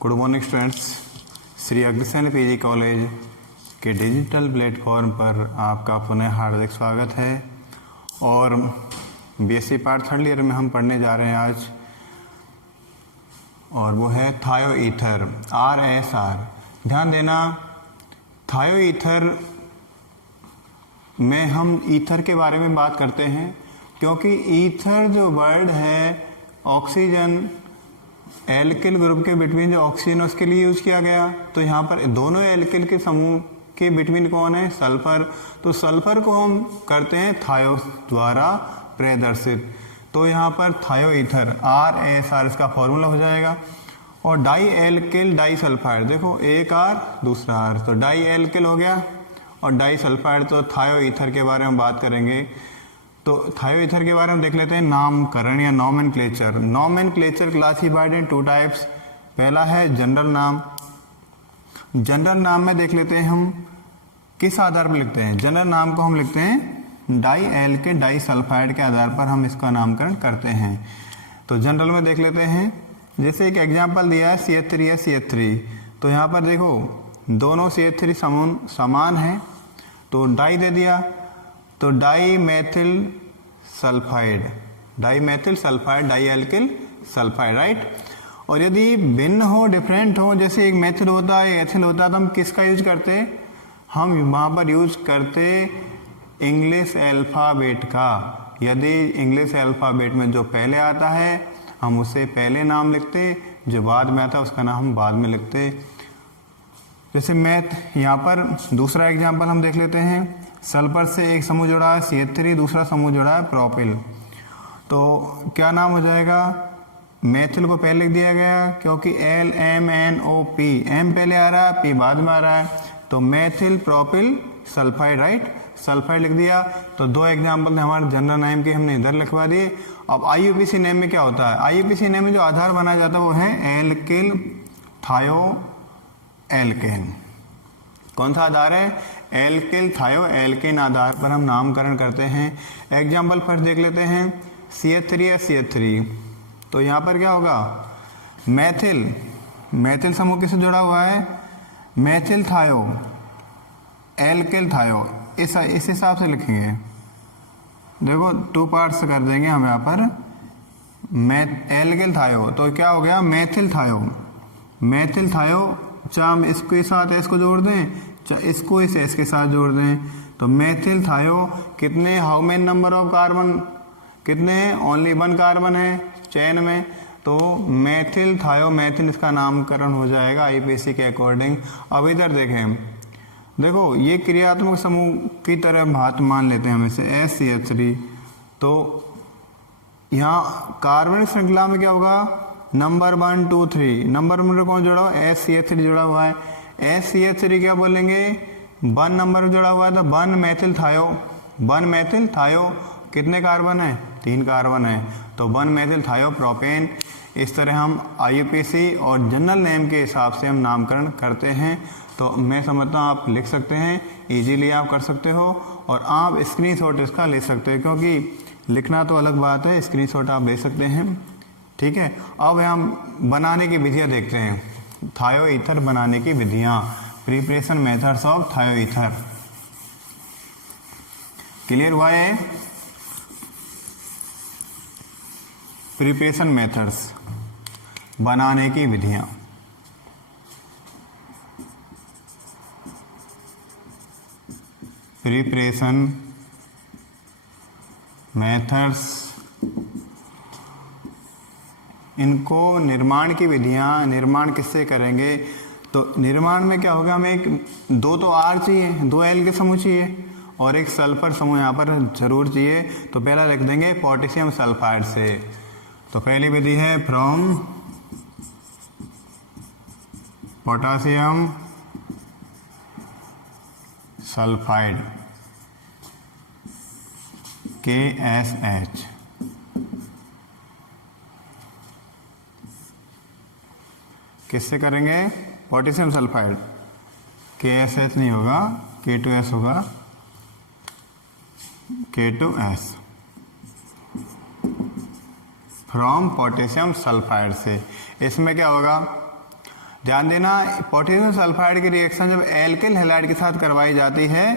Good morning students. Shri Agrasen PG college के digital platform पर आपका पुनः हार्दिक स्वागत है। और बीएससी पार्ट थर्ड ईयर में हम पढ़ने जा रहे हैं आज, और वो है थायो ईथर RSR। ध्यान देना, थायो ईथर में हम ईथर के बारे में बात करते हैं क्योंकि ईथर जो वर्ड है ऑक्सीजन एल्किल ग्रुप के बिटवीन जो ऑक्सीजन उसके लिए यूज किया गया। तो यहाँ पर दोनों एल्किल के समूह के बिटवीन कौन है? सल्फर। तो सल्फर को हम करते हैं थायो द्वारा प्रदर्शित। तो यहाँ पर थायो ईथर RSR इसका फॉर्मूला हो जाएगा। और डाई एल्किल डाई सल्फाइड, देखो एक R दूसरा R, तो डाई एल्किल हो गया और डाई सल्फाइड। तो थायो ईथर के बारे में बात करेंगे। तो थायो ईथर के बारे में देख लेते हैं नामकरण या nomenclature. Nomenclature classified in two types. पहला है जनरल नाम। जनरल नाम में देख लेते हैं हम किस आधार पर लिखते हैं। जनरल नाम को हम लिखते हैं डाई एल्किल डाई सल्फाइड के आधार पर हम इसका नामकरण करते हैं। तो जनरल में देख लेते हैं, जैसे एक एग्जाम्पल दिया है CH3 या CH3। तो यहाँ पर देखो दोनों CH3 समान है, तो डाई दे दिया, तो dimethyl sulphide, dimethyl sulphide, dialkyl sulphide, right. और यदि भिन्न हो, डिफरेंट हो, जैसे एक मेथिल होता है एथिल होता है, तो हम किसका यूज करते हैं? हम वहाँ पर यूज करते इंग्लिश अल्फ़ाबेट का। यदि इंग्लिश अल्फ़ाबेट में जो पहले आता है हम उसे पहले नाम लिखते, जो बाद में आता है उसका नाम हम बाद में लिखते। जैसे मैथ, यहाँ पर दूसरा एग्जाम्पल हम देख लेते हैं। सल्फर से एक समूह जुड़ा है CH3, दूसरा समूह जुड़ा है प्रोपिल। तो क्या नाम हो जाएगा? मेथिल को पहले लिख दिया गया क्योंकि LMNOP, M पहले आ रहा है, P बाद में आ रहा है, तो methyl propyl sulphide, right, sulphide लिख दिया। तो दो एग्जाम्पल हमारे जनरल नेम के हमने इधर लिखवा दिए। अब IUPAC नेम में क्या होता है? IUPAC नेम में जो आधार बनाया जाता है वो है एल्किल थायो एल्केन। कौन सा आधार है? एल्किल थायो एल्केन आधार पर हम नामकरण करते हैं। एग्जाम्पल फर्स्ट देख लेते हैं CH3 या CH3। तो यहाँ पर क्या होगा? मेथिल, मेथिल समूह किससे जुड़ा हुआ है? मेथिल थायो एल्किल थायो, इस हिसाब से लिखेंगे। देखो टू पार्ट्स कर देंगे हम यहाँ पर। एल्किल थायो तो क्या हो गया? मेथिल थायो, मेथिल थायो। चाहे इसके साथ इसको जोड़ दें, चाहे इसको इस एस के साथ जोड़ दें, तो मेथिल थायो कितने, how many number of carbon, कितने हैं? ओनली 1 कार्बन है चेन में। तो मेथिल थायो मेथिल इसका नामकरण हो जाएगा IUPAC के अकॉर्डिंग। अब इधर देखें, देखो ये क्रियात्मक समूह की तरह बात मान लेते हैं हम इसे SCH3। तो यहाँ कार्बनिक श्रृंखला में क्या होगा? नंबर 1 2 3, नंबर कौन जुड़ा हुआ है? SCH3 जुड़ा हुआ है। SCH3 क्या बोलेंगे? 1 नंबर जुड़ा हुआ है, तो 1 मेथिल थायो, 1 मेथिल थायो। कितने कार्बन है? 3 कार्बन है, तो 1 मेथिल थायो प्रोपेन। इस तरह हम IUPAC और जनरल नेम के हिसाब से हम नामकरण करते हैं। तो मैं समझता हूँ आप लिख सकते हैं, इजीली आप कर सकते हो, और आप स्क्रीनशॉट इसका ले सकते हो, क्योंकि लिखना तो अलग बात है, स्क्रीनशॉट आप ले सकते हैं, ठीक है। अब हम बनाने की विधियाँ देखते हैं, थायो ईथर बनाने की विधियाँ, प्रिपरेशन मेथड्स ऑफ थायो ईथर। क्लियर हुआ है? प्रिपरेशन मेथड्स, बनाने की विधियाँ। प्रिपरेशन मेथड्स, इनको निर्माण की विधियाँ। निर्माण किससे करेंगे? तो निर्माण में क्या होगा? हमें दो तो R चाहिए, 2 L के समूह चाहिए, और एक सल्फर समूह यहाँ पर जरूर चाहिए। तो पहला लिख देंगे पोटेशियम सल्फाइड से। तो पहली विधि है फ्रॉम पोटेशियम सल्फाइड KSH। किससे करेंगे? पोटेशियम सल्फाइड, KSH नहीं होगा, K2S होगा, K2S। फ्रॉम पोटेशियम सल्फाइड से। इसमें क्या होगा, ध्यान देना, पोटेशियम सल्फाइड की रिएक्शन जब एल्किल हैलाइड के साथ करवाई जाती है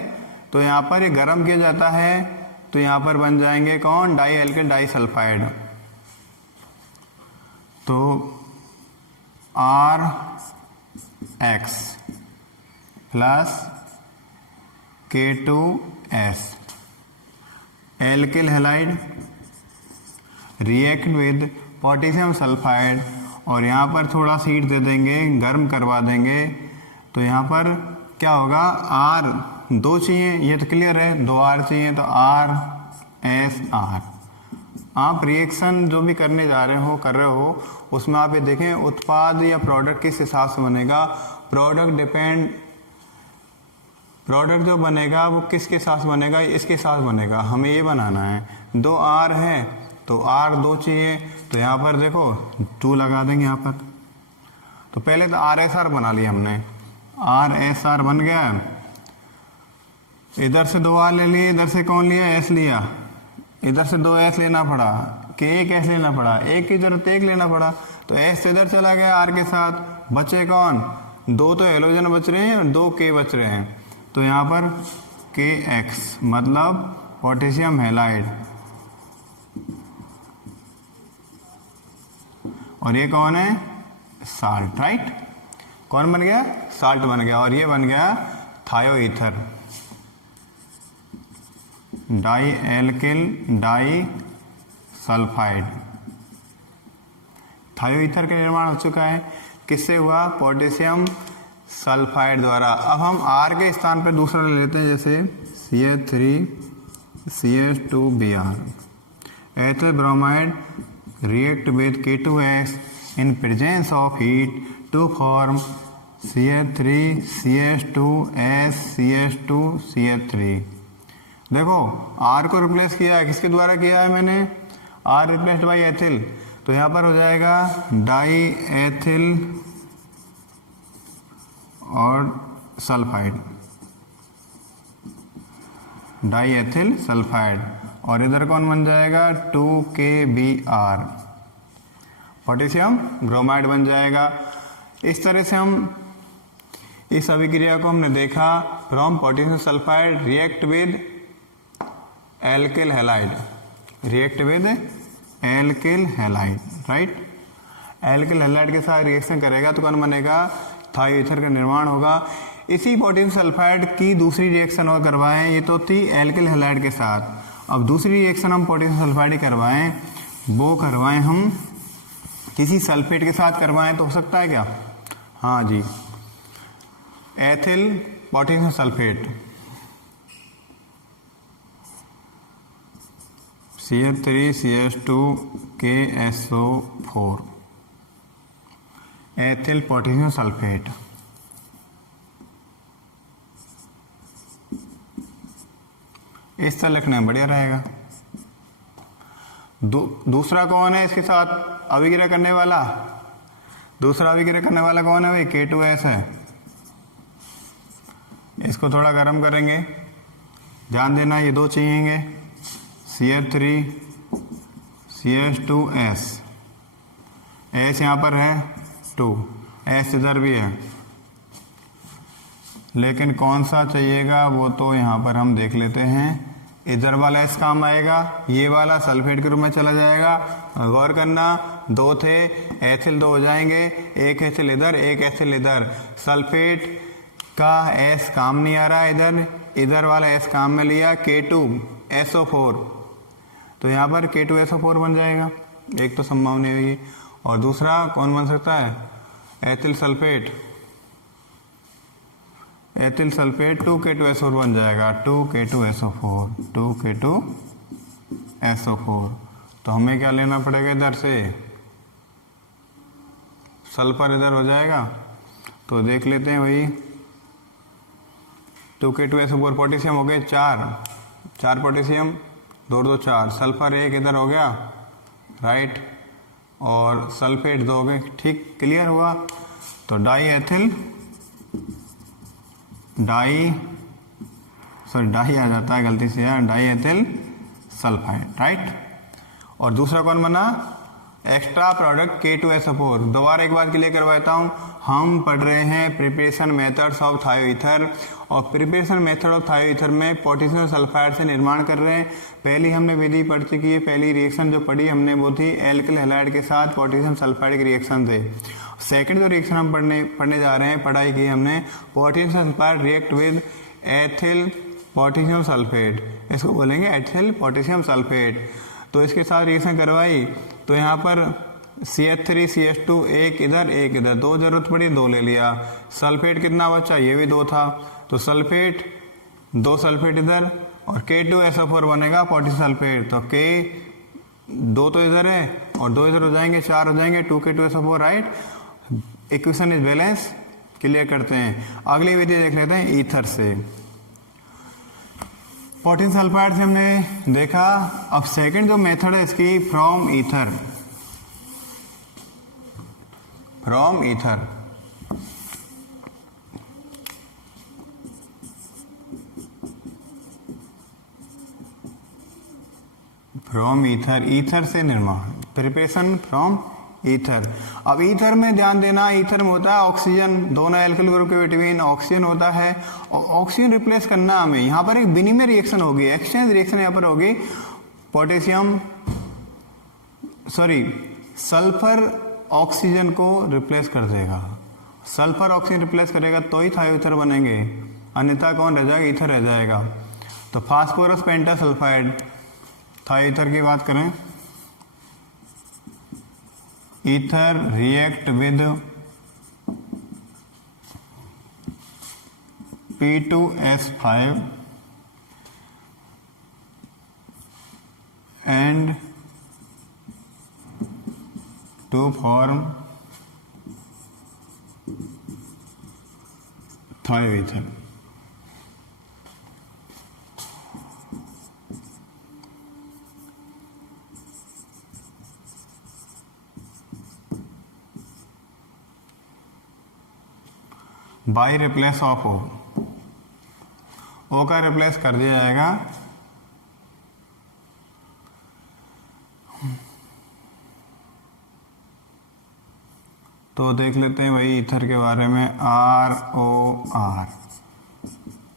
तो यहाँ पर ये गर्म किया जाता है, तो यहाँ पर बन जाएंगे कौन, डाई एल्किल डाई सल्फाइड। तो RX plus K2S alkyl halide react with potassium sulphide, और यहाँ पर थोड़ा सी हीट दे देंगे, गर्म करवा देंगे, तो यहाँ पर क्या होगा, R 2 चाहिए, ये तो क्लियर है, 2 R चाहिए, तो RSR। आप रिएक्शन जो भी करने जा रहे हो, कर रहे हो, उसमें आप ये देखें उत्पाद या प्रोडक्ट किस हिसाब से बनेगा। प्रोडक्ट जो बनेगा वो किसके साथ बनेगा, इसके साथ बनेगा, हमें ये बनाना है। 2 R है तो R 2 चाहिए, तो यहाँ पर देखो 2 लगा देंगे यहाँ पर। तो पहले तो RSR बना लिया हमने, RSR बन गया, इधर से 2 R ले लिए, इधर से कौन लिया, S लिया, इधर से 2 S लेना पड़ा, कि 1 S लेना पड़ा, एक की जरूरत 1 लेना पड़ा, तो S इधर चला गया R के साथ, बचे कौन, 2 तो हेलोजन बच रहे हैं और 2 K बच रहे हैं, तो यहाँ पर KX मतलब पोटेशियम हैलाइड, और ये कौन है, साल्ट, राइट। कौन बन गया, साल्ट बन गया, और ये बन गया thioether, dialkyl disulphide. Thioether का निर्माण हो चुका है, किससे हुआ, पोटेशियम सल्फाइड द्वारा। अब हम R के स्थान पर दूसरा ले लेते हैं, जैसे CH3CH2Br, ethyl bromide react with K2S in presence of heat to form CH3CH2SCH2CH3। देखो R को रिप्लेस किया है, किसके द्वारा किया है मैंने, R रिप्लेस्ड बाई एथिल, तो यहाँ पर हो जाएगा डाई एथिल और सल्फाइड, डाई एथिल सल्फाइड, और इधर कौन बन जाएगा, 2KBr पोटेशियम ब्रोमाइड बन जाएगा। इस तरह से हम इस अभिक्रिया को हमने देखा, from potassium sulphide react with alkyl halide, react with alkyl halide, right. Alkyl halide के साथ रिएक्शन करेगा तो कौन बनेगा, थायो ईथर का निर्माण होगा। इसी पोटेशियम सल्फाइड की दूसरी रिएक्शन और करवाएं, ये तो थी एल्किल हैलाइड के साथ, अब दूसरी रिएक्शन हम पोटेशियम सल्फाइड करवाएं, वो करवाएं हम किसी सल्फेट के साथ करवाएं तो हो सकता है क्या, हाँ जी, ethyl potassium sulphate, CH3CH2KSO4 ethyl potassium sulphate. इस तरह लिखना बढ़िया रहेगा। दूसरा कौन है इसके साथ अभिक्रिया करने वाला, दूसरा अभिक्रिया करने वाला कौन है भाई, K2S है। इसको थोड़ा गर्म करेंगे, ध्यान देना ये 2 चाहिएंगे, CH3CH2S, S यहाँ पर है 2, S इधर भी है, लेकिन कौन सा चाहिएगा वो तो यहाँ पर हम देख लेते हैं। इधर वाला S काम आएगा, ये वाला सल्फेट के रूप में चला जाएगा। गौर करना 2 थे, एथिल 2 हो जाएंगे, एक एथिल इधर एक एथिल इधर, सल्फेट का S काम नहीं आ रहा, इधर वाला S काम में लिया, K2SO4, तो यहाँ पर K2SO4 बन जाएगा, एक तो संभावना होगी, और दूसरा कौन बन सकता है, ethyl sulphate, ethyl sulphate 2K2SO4 बन जाएगा, 2K2SO4, 2K2SO4। तो हमें क्या लेना पड़ेगा, इधर से सल्फर इधर हो जाएगा, तो देख लेते हैं वही, 2K2SO4 पोटेशियम हो गए 4 पोटेशियम, 2 2 4, सल्फर 1 इधर हो गया, राइट, और सल्फेट 2 हो गए, ठीक, क्लियर हुआ। तो डाई एथिल डाई आ जाता है गलती से यार, डाई एथिल सल्फाइड, राइट। और दूसरा कौन बना, एक्स्ट्रा प्रोडक्ट K2SO4। दोबारा एक बार क्लियर करवाता हूँ, हम पढ़ रहे हैं प्रिपरेशन मेथड्स ऑफ थायोईथर, और प्रिपरेशन मेथड ऑफ थायोईथर में पोटेशियम सल्फाइड से निर्माण कर रहे हैं। पहली हमने विधि पढ़ चुकी है, पहली रिएक्शन जो पढ़ी हमने वो थी एल्किल हैलाइड के साथ पोटेशियम सल्फाइड की रिएक्शन से। सेकंड जो रिएक्शन हम पढ़ने जा रहे हैं, पढ़ाई की हमने, potassium sulphide react with ethyl potassium sulphate, इसको बोलेंगे एथिल पोटेशियम सल्फेट। तो इसके साथ रिएक्शन करवाई तो यहाँ पर CH3 CH2 एक इधर, दो जरूरत पड़ी, दो ले लिया। सल्फेट कितना बचा, ये भी 2 था, तो सल्फेट 2 सल्फेट इधर और K2SO4 बनेगा पोटेशियम सल्फेट। तो K 2 तो इधर है और 2 इधर हो जाएंगे, 4 हो जाएंगे, 2K2SO4, right. Equation is balance. Clear करते हैं। अगली विधि देख लेते हैं ईथर से। पोटेशियम सल्फाइड से हमने देखा। अब सेकंड जो मेथड है इसकी, फ्रॉम ईथर। फ्रॉम ईथर से निर्माण, प्रिपरेशन फ्रॉम ईथर। अब ईथर में ध्यान देना, ईथर में होता है ऑक्सीजन, दोनों एल्किल ग्रुप के बिटवीन ऑक्सीजन होता है, और ऑक्सीजन रिप्लेस करना हमें, यहाँ पर एक विनिमय रिएक्शन होगी, एक्सचेंज रिएक्शन यहाँ पर होगी। सल्फर ऑक्सीजन को रिप्लेस कर देगा, सल्फर ऑक्सीजन रिप्लेस करेगा तो ही थायोईथर बनेंगे, अन्यथा कौन रह जाएगा, ईथर रह जाएगा। तो फास्फोरस पेंटासल्फाइड, थायोईथर की बात करें, ether react with P2S5 and to form thioether। By replace of O का रिप्लेस कर दिया जाएगा तो देख लेते हैं भाई ईथर के बारे में, ROR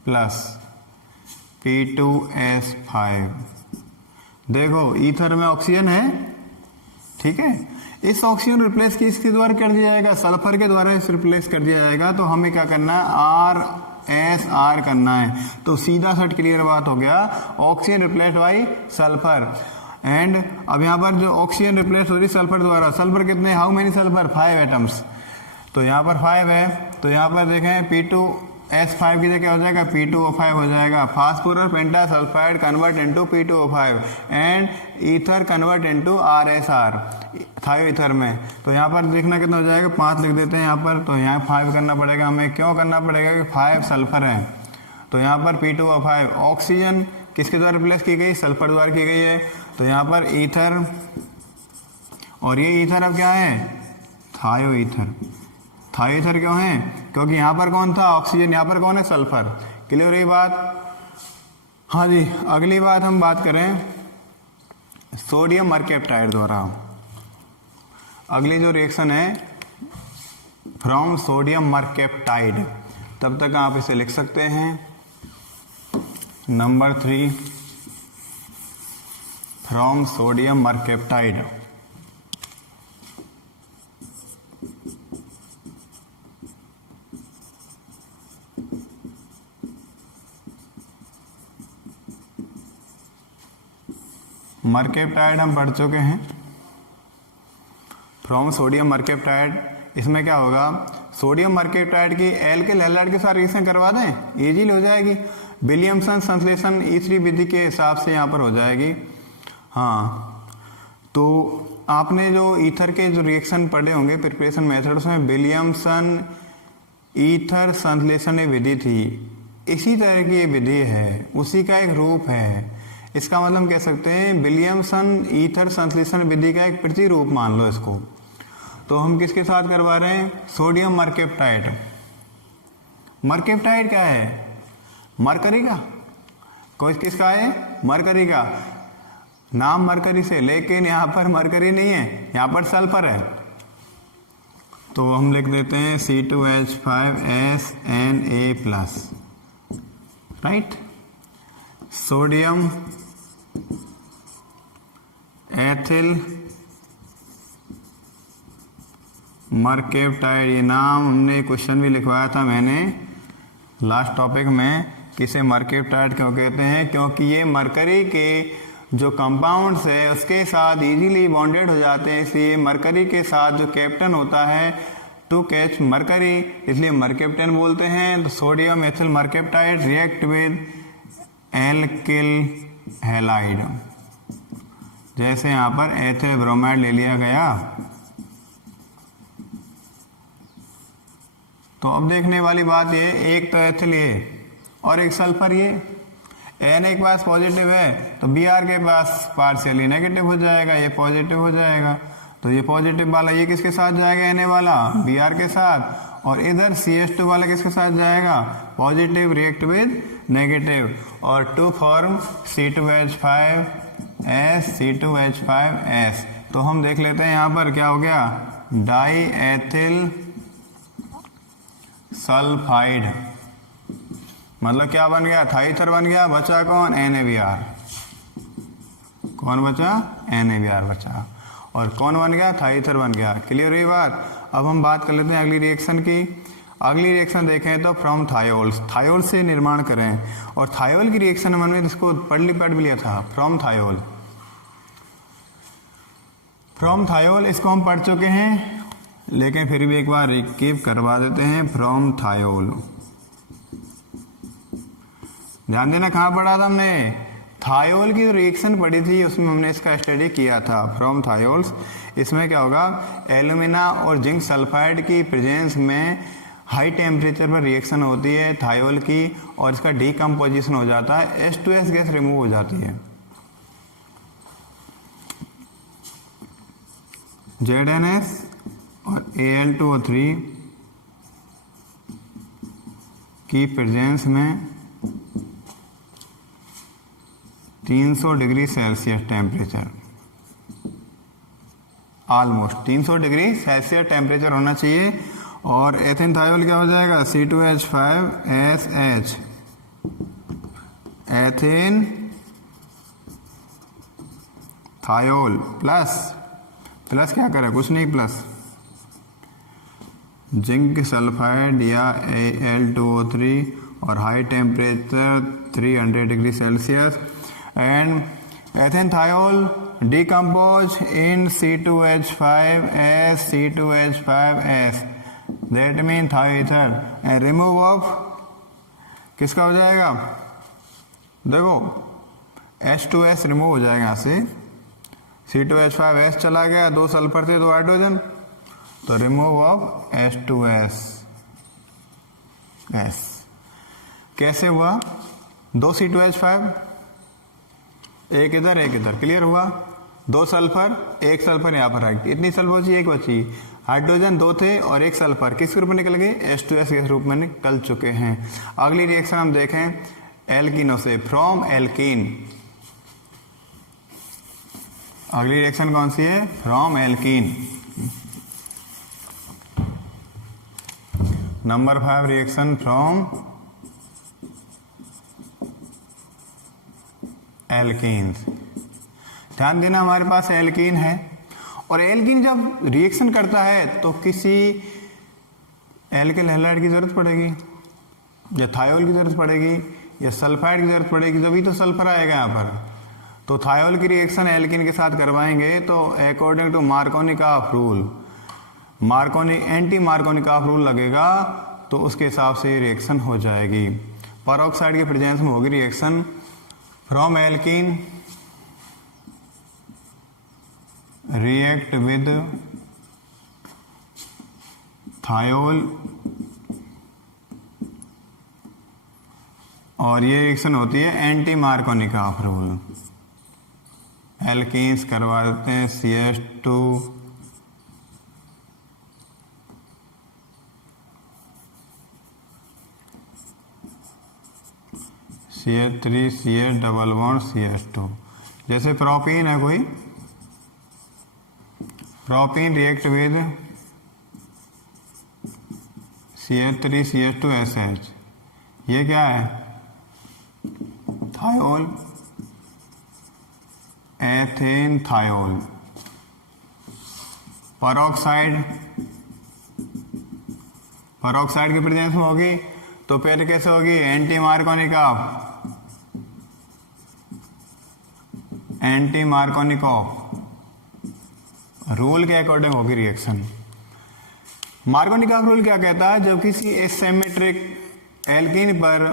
प्लस P2S5। देखो ईथर में ऑक्सीजन है, ठीक है, इस ऑक्सीजन रिप्लेस किसके द्वारा कर दिया जाएगा, सल्फर के द्वारा इस रिप्लेस कर दिया जाएगा। तो हमें क्या करना है, RSR करना है। तो सीधा सट क्लियर बात हो गया, oxygen replace by sulphur. And अब यहाँ पर जो ऑक्सीजन रिप्लेस हो रही सल्फर द्वारा, सल्फर कितने, हाउ मेनी सल्फर, 5 एटम्स, तो यहाँ पर 5 है। तो यहाँ पर देखें P2S5 की जगह हो जाएगा P2O5 हो जाएगा। Phosphorus pentasulphide convert into P2O5 and ether convert into RSR thioether में। तो यहाँ पर देखना कितना हो जाएगा, 5 लिख देते हैं यहाँ पर। तो यहाँ 5 करना पड़ेगा हमें, क्यों करना पड़ेगा कि 5 सल्फर है। तो यहाँ पर P2O5 ऑक्सीजन किसके द्वारा रिप्लेस की गई, सल्फर द्वारा की गई है। तो यहाँ पर ईथर, और ये ईथर अब क्या है, थायोईथर। थायोईथर क्यों है, क्योंकि यहाँ पर कौन था, ऑक्सीजन, यहाँ पर कौन है, सल्फर। क्लियर रही बात। हाँ जी, अगली बात हम बात करें सोडियम मरकैप्टाइड द्वारा। अगली जो रिएक्शन है फ्रॉम सोडियम मरकैप्टाइड, तब तक आप इसे लिख सकते हैं नंबर 3 फ्रॉम सोडियम मरकैप्टाइड। मरकैप्टाइड हम पढ़ चुके हैं, फ्रॉम सोडियम मरकैप्टाइड। इसमें क्या होगा, सोडियम मरकैप्टाइड की एल्किल हैलाइड के साथ रिएक्शन करवा दें, इजीली हो जाएगी। विलियमसन संश्लेषण E3 विधि के हिसाब से यहाँ पर हो जाएगी। हाँ, तो आपने जो ईथर के जो रिएक्शन पढ़े होंगे प्रिपरेशन मेथड्स में, विलियमसन ईथर संश्लेषण विधि थी, इसी तरह की ये विधि है, उसी का एक रूप है। इसका मतलब हम कह सकते हैं विलियमसन ईथर संश्लेषण विधि का एक प्रतिरूप मान लो इसको। तो हम किसके साथ करवा रहे हैं, सोडियम मरकैप्टाइड। मरकैप्टाइड क्या है, मरकरी का, कोई किसका है, मरकरी का। नाम मरकरी से, लेकिन यहाँ पर मरकरी नहीं है, यहाँ पर सल्फर है। तो हम लिख देते हैं C2H5SNA+, राइट। सोडियम एथिल मर्केप्टाइड, ये नाम हमने क्वेश्चन भी लिखवाया था मैंने लास्ट टॉपिक में, किसे मर्केप्टाइड क्यों कहते हैं, क्योंकि ये मरकरी के जो कंपाउंड्स है उसके साथ इजीली बॉन्डेड हो जाते हैं, इसलिए मरकरी के साथ जो कैप्टन होता है टू कैच मरकरी, इसलिए मरकेप्टन बोलते हैं। तो sodium ethyl mercaptide react with alkyl halide, जैसे यहाँ पर एथिल ब्रोमाइड ले लिया गया। तो अब देखने वाली बात ये, एक तो एथिल ये और एक सल्फर ये, एन के पास पॉजिटिव है तो बी आर के पास पार्शियली नेगेटिव हो जाएगा, ये पॉजिटिव हो जाएगा। तो ये पॉजिटिव वाला ये किसके साथ जाएगा, एन ए वाला बी आर के साथ, और इधर CH2 वाला किसके साथ जाएगा, पॉजिटिव रिएक्ट विद नेगेटिव, और टू फॉर्म C2H5S C2H5S। तो हम देख लेते हैं यहाँ पर क्या हो गया, डाई एथिल सल्फाइड, मतलब क्या बन गया, थाईथर बन गया, बचा कौन, NaBr, कौन बचा, NaBr बचा, और कौन बन गया, थाईथर बन गया। क्लियर हुई बात। अब हम बात कर लेते हैं अगली रिएक्शन की। अगली रिएक्शन देखें तो फ्रॉम थायोल्स, थायोल से निर्माण करें, और थायोल की रिएक्शन हमने इसको पढ़ भी लिया था, फ्रॉम थायोल, फ्रॉम थायोल इसको हम पढ़ चुके हैं, लेकिन फिर भी एक बार रिकीप करवा देते हैं। फ्रॉम थायोल, ध्यान देना कहाँ पढ़ा था हमने, थायोल की जो रिएक्शन पढ़ी थी उसमें हमने इसका स्टडी किया था, फ्रॉम थायोल्स। इसमें क्या होगा, एल्यूमिना और जिंक सल्फाइड की प्रेजेंस में हाई टेम्परेचर पर रिएक्शन होती है थायोल की, और इसका डीकम्पोजिशन हो जाता है, H2S गैस रिमूव हो जाती है, ZNS और Al2O3 की प्रेजेंस में 300 degree Celsius temperature, almost 300 degree Celsius temperature होना चाहिए। और एथिन थायोल क्या हो जाएगा, C2H5SH, एथिन थायोल प्लस क्या करें, कुछ नहीं, प्लस जिंक सल्फाइड या Al2O3 और high temperature 300 degree Celsius, and ethane thiol decompose in C2H5S C2H5S, that means thioether, and remove of किसका हो जाएगा, देखो H2S रिमूव हो जाएगा यहाँ से, C2H5S चला गया, 2 सल्फर थे 2 हाइड्रोजन, तो रिमूव ऑफ H2S गैस। कैसे हुआ, 2 C2H5, एक इधर एक इधर, क्लियर हुआ, 2 सल्फर 1 सल्फर यहाँ पर है, इतनी सल्फर बची, 1 बची, हाइड्रोजन 2 थे और 1 सल्फर किस रूप में निकल गए, H2S के रूप में निकल चुके हैं। अगली रिएक्शन हम देखें एल्कीनों से, फ्रॉम एल्कीन, अगली रिएक्शन कौन सी है, from alkene. Number 5 reaction from alkenes. ध्यान देना हमारे पास एल्कीन है, और एल्कीन जब रिएक्शन करता है तो किसी एल्किल हैलाइड की जरूरत पड़ेगी, या थायोल की जरूरत पड़ेगी, या सल्फाइड की जरूरत पड़ेगी, तभी तो सल्फर आएगा यहाँ पर। तो थायोल की रिएक्शन एल्कीन के साथ करवाएंगे तो according to Markovnikov rule, anti Markovnikov rule लगेगा, तो उसके हिसाब से रिएक्शन हो जाएगी। पेरोक्साइड के प्रेजेंस में होगी reaction from alkene react with thiol, और ये रिएक्शन होती है एंटी मार्कोनिकॉफ रूल। एल्कीन्स करवा देते हैं CH2 CH3 CH double bond CH2, जैसे प्रोपीन है कोई, प्रोपीन रिएक्ट विद CH3CH2SH, ये क्या है, thiol, ethane thiol. Peroxide, peroxide की प्रेजेंस में होगी तो पहले कैसे होगी, anti Markovnikov, anti Markovnikov rule के अकॉर्डिंग होगी रिएक्शन। मार्कोनिकॉफ रूल क्या कहता है, जब किसी एसिमेट्रिक एल्कीन पर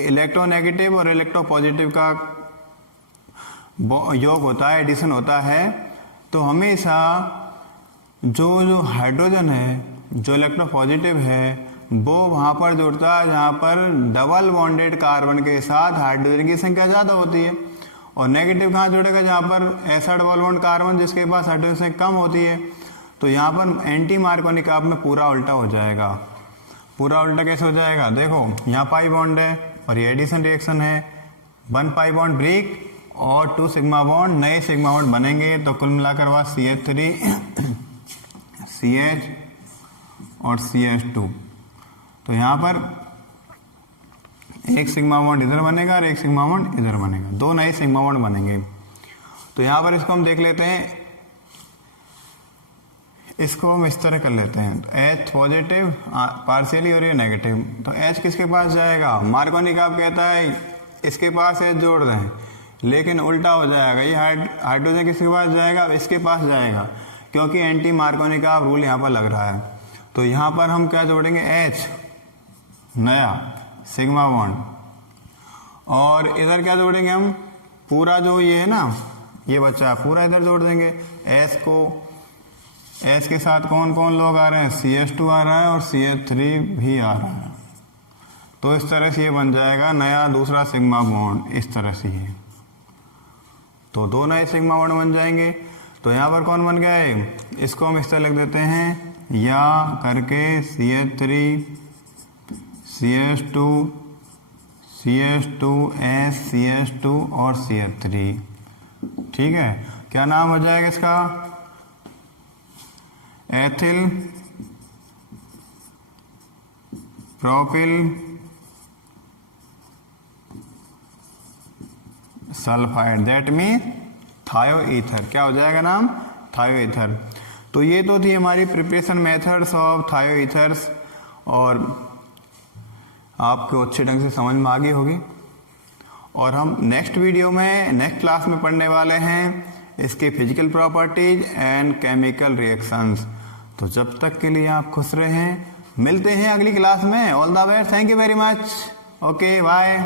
इलेक्ट्रोनेगेटिव और इलेक्ट्रोपॉजिटिव का योग होता है, एडिशन होता है, तो हमेशा जो हाइड्रोजन है, जो इलेक्ट्रोपॉजिटिव है, वो वहाँ पर जुड़ता है जहाँ पर डबल बॉन्डेड कार्बन के साथ हाइड्रोजन की संख्या ज़्यादा होती है, और नेगेटिव कहाँ जुड़ेगा, जहाँ पर ऐसा डबल बॉन्ड कार्बन जिसके पास हाइड्रोजन से कम होती है। तो यहाँ पर एंटी मार्कोनिकॉफ में पूरा उल्टा हो जाएगा। पूरा उल्टा कैसे हो जाएगा, देखो यहाँ पाई बॉन्ड है और ये एडिशन रिएक्शन है, 1 पाई बॉन्ड ब्रेक और 2 सिग्मा बॉन्ड, नए सिग्मा बॉन्ड बनेंगे, तो कुल मिलाकर वह CH3 CH और CH2। तो यहाँ पर एक सिग्मा बॉन्ड इधर बनेगा और एक सिग्मा बॉन्ड इधर बनेगा, 2 नए सिग्मा बॉन्ड बनेंगे। तो यहाँ पर इसको हम देख लेते हैं, इसको हम इस तरह कर लेते हैं, तो H पॉजिटिव पार्शियली और ये नेगेटिव, तो H किसके पास जाएगा, मार्कोनिकॉफ कहता है इसके पास H जोड़ दें, लेकिन उल्टा हो जाएगा, ये हाइड्रोजन किसके पास जाएगा, इसके पास जाएगा, क्योंकि एंटी मार्कोनिकॉफ रूल यहाँ पर लग रहा है। तो यहाँ पर हम क्या जोड़ेंगे, H नया सिग्मा बॉन्ड, और इधर क्या जोड़ेंगे हम, पूरा जो ये है ना, ये बच्चा है, पूरा इधर जोड़ देंगे S को। S के साथ कौन कौन लोग आ रहे हैं, CH2 आ रहा है और CH3 भी आ रहा है। तो इस तरह से ये बन जाएगा नया दूसरा सिग्मा बॉन्ड, इस तरह से ये, तो 2 नए सिग्मा बॉन्ड बन जाएंगे। तो यहाँ पर कौन बन गया है, इसको हम इस तरह लिख देते हैं, या करके CH3 CH2 CH2S CH2 और CH3, ठीक है। क्या नाम हो जाएगा इसका, ethyl propyl sulphide, that mean थायो ईथर। क्या हो जाएगा नाम, थायो ईथर। तो ये तो थी हमारी प्रिपरेशन मेथड्स ऑफ थायो ईथर्स, और आपको अच्छे ढंग से समझ में आ गई होगी। और हम नेक्स्ट वीडियो में, नेक्स्ट क्लास में पढ़ने वाले हैं इसके physical properties and chemical reactions. तो जब तक के लिए आप खुश रहें, मिलते हैं अगली क्लास में। All the best, thank you very much, okay bye.